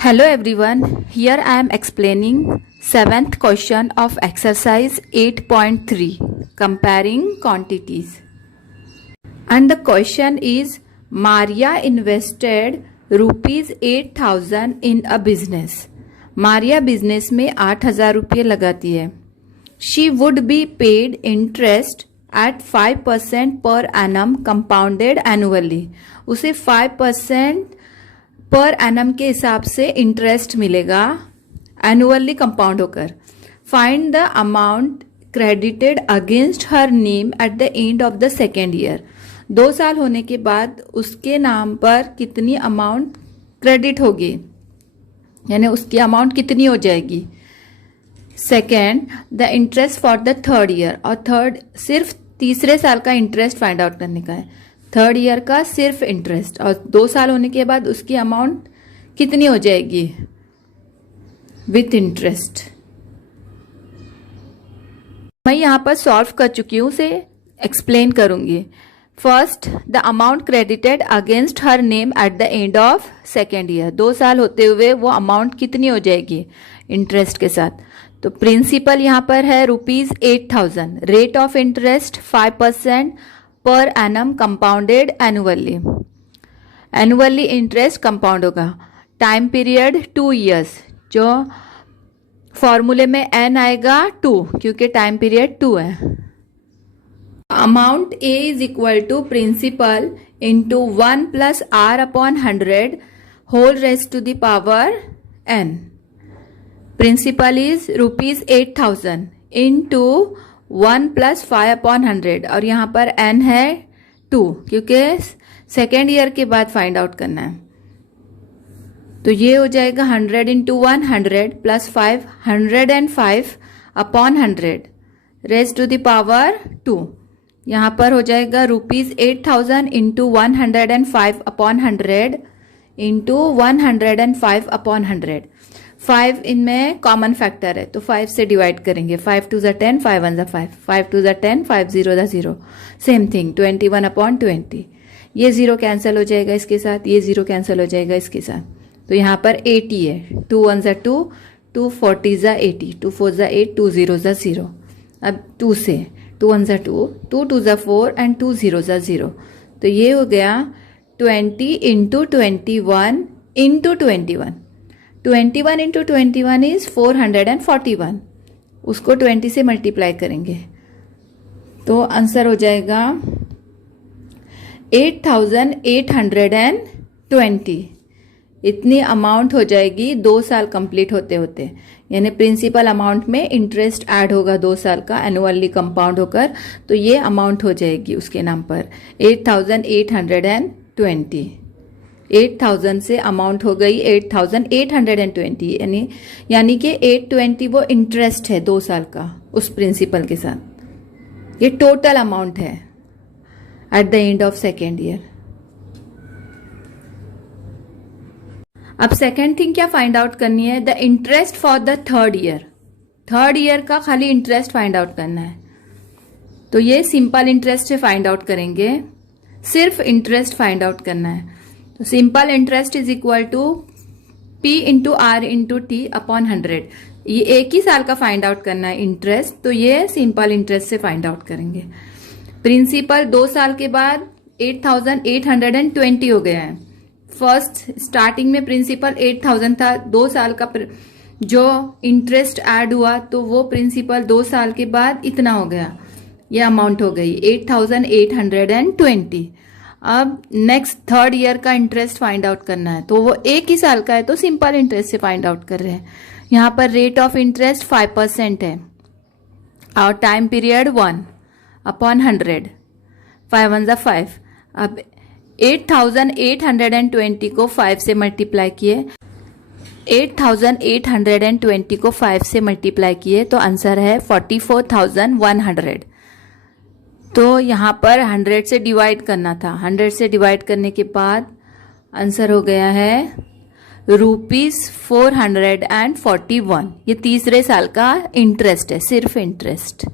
Hello everyone, here I am explaining 7th question of exercise 8.3 comparing quantities. And the question is Maria invested rupees 8,000 in a business. Maria business में 8,000 रुपये लगाती है. She would be paid interest at 5% per annum compounded annually. उसे 5% per annum के हिसाब से interest मिलेगा annually compound होकर. Find the amount credited against her name at the end of the second year. 2 साल होने के बाद उसके नाम पर कितनी अमाउंट क्रेडिट होगी, यानी उसकी अमाउंट कितनी हो जाएगी. Second, the interest for the third year. और थर्ड सिर्फ तीसरे साल का इंटरेस्ट फाइंड आउट करने का है. थर्ड ईयर का सिर्फ इंटरेस्ट और 2 साल होने के बाद उसकी अमाउंट कितनी हो जाएगी विथ इंटरेस्ट. मैं यहां पर सॉल्व कर चुकी हूं, उसे एक्सप्लेन करूंगी. First, the amount credited against her name at the end of second year. 2 साल होते हुए वो अमाउंट कितनी हो जाएगी इंटरेस्ट के साथ. तो प्रिंसिपल यहां पर है rupees 8,000. Rate of interest 5% per annum compounded annually. Annually interest compound होगा. टाइम पीरियड 2 ईयर्स, जो फॉर्मूले में एन आएगा 2 क्योंकि टाइम पीरियड 2 है. Amount A is equal to principal into 1 plus r upon 100 whole raised to the power n. Principal is rupees 8,000 into 1 plus 5 upon 100 और यहाँ पर n है 2 क्योंकि सेकेंड ईयर के बाद फाइंड आउट करना है. तो ये हो जाएगा 100 into 1 100 plus 5 105 upon 100 raised to the power 2. यहाँ पर हो जाएगा rupees 8,000 into 105 upon 100 into 105 upon 100. 5 इनमें कॉमन फैक्टर है तो 5 से डिवाइड करेंगे. 5 2 10, 5 1 5, 5 2 10, 5 0 0. Same thing 21 upon 20. ये 0 कैंसिल हो जाएगा इसके साथ, ये 0 कैंसिल हो जाएगा इसके साथ. तो यहाँ पर 80 है. 2 1 2, 2 40 80, 2 4 8, 2 0 0. अब 2 से 2 1 2, 2 2 4 एंड 2 0 0. तो ये हो गया 20 इंटू 21 इंटू 21. 21 into 21 is 441. उसको 20 से मल्टीप्लाई करेंगे तो आंसर हो जाएगा 8,820. इतनी अमाउंट हो जाएगी 2 साल कंप्लीट होते होते. यानी प्रिंसिपल अमाउंट में इंटरेस्ट ऐड होगा 2 साल का एनुअली कंपाउंड होकर, तो ये अमाउंट हो जाएगी उसके नाम पर 8,820. 8,000 से अमाउंट हो गई 8,820. यानी कि 820 वो इंटरेस्ट है 2 साल का उस प्रिंसिपल के साथ. ये टोटल अमाउंट है at the end of second year. अब सेकेंड थिंग क्या फाइंड आउट करनी है, the interest for the third year. Third year का खाली इंटरेस्ट फाइंड आउट करना है. तो ये सिंपल इंटरेस्ट से फाइंड आउट करेंगे, सिर्फ इंटरेस्ट फाइंड आउट करना है. तो simple interest is equal to P into r into t upon 100. ये एक ही साल का फाइंड आउट करना है इंटरेस्ट, तो ये सिंपल इंटरेस्ट से फाइंड आउट करेंगे. प्रिंसिपल 2 साल के बाद 8,820 हो गया है. फर्स्ट स्टार्टिंग में प्रिंसिपल 8,000 था. 2 साल का जो इंटरेस्ट ऐड हुआ तो वो प्रिंसिपल 2 साल के बाद इतना हो गया. ये अमाउंट हो गई 8,820. अब नेक्स्ट थर्ड ईयर का इंटरेस्ट फाइंड आउट करना है, तो वो एक ही साल का है तो सिंपल इंटरेस्ट से फाइंड आउट कर रहे हैं. यहाँ पर रेट ऑफ इंटरेस्ट 5% है और टाइम पीरियड 1 अपॉन 100. 5 1 5. अब 8,820 को 5 से मल्टीप्लाई किए. 8,820 को 5 से मल्टीप्लाई किए तो आंसर है 44,100. तो यहाँ पर 100 से डिवाइड करना था. 100 से डिवाइड करने के बाद आंसर हो गया है ₹441. ये तीसरे साल का इंटरेस्ट है, सिर्फ इंटरेस्ट.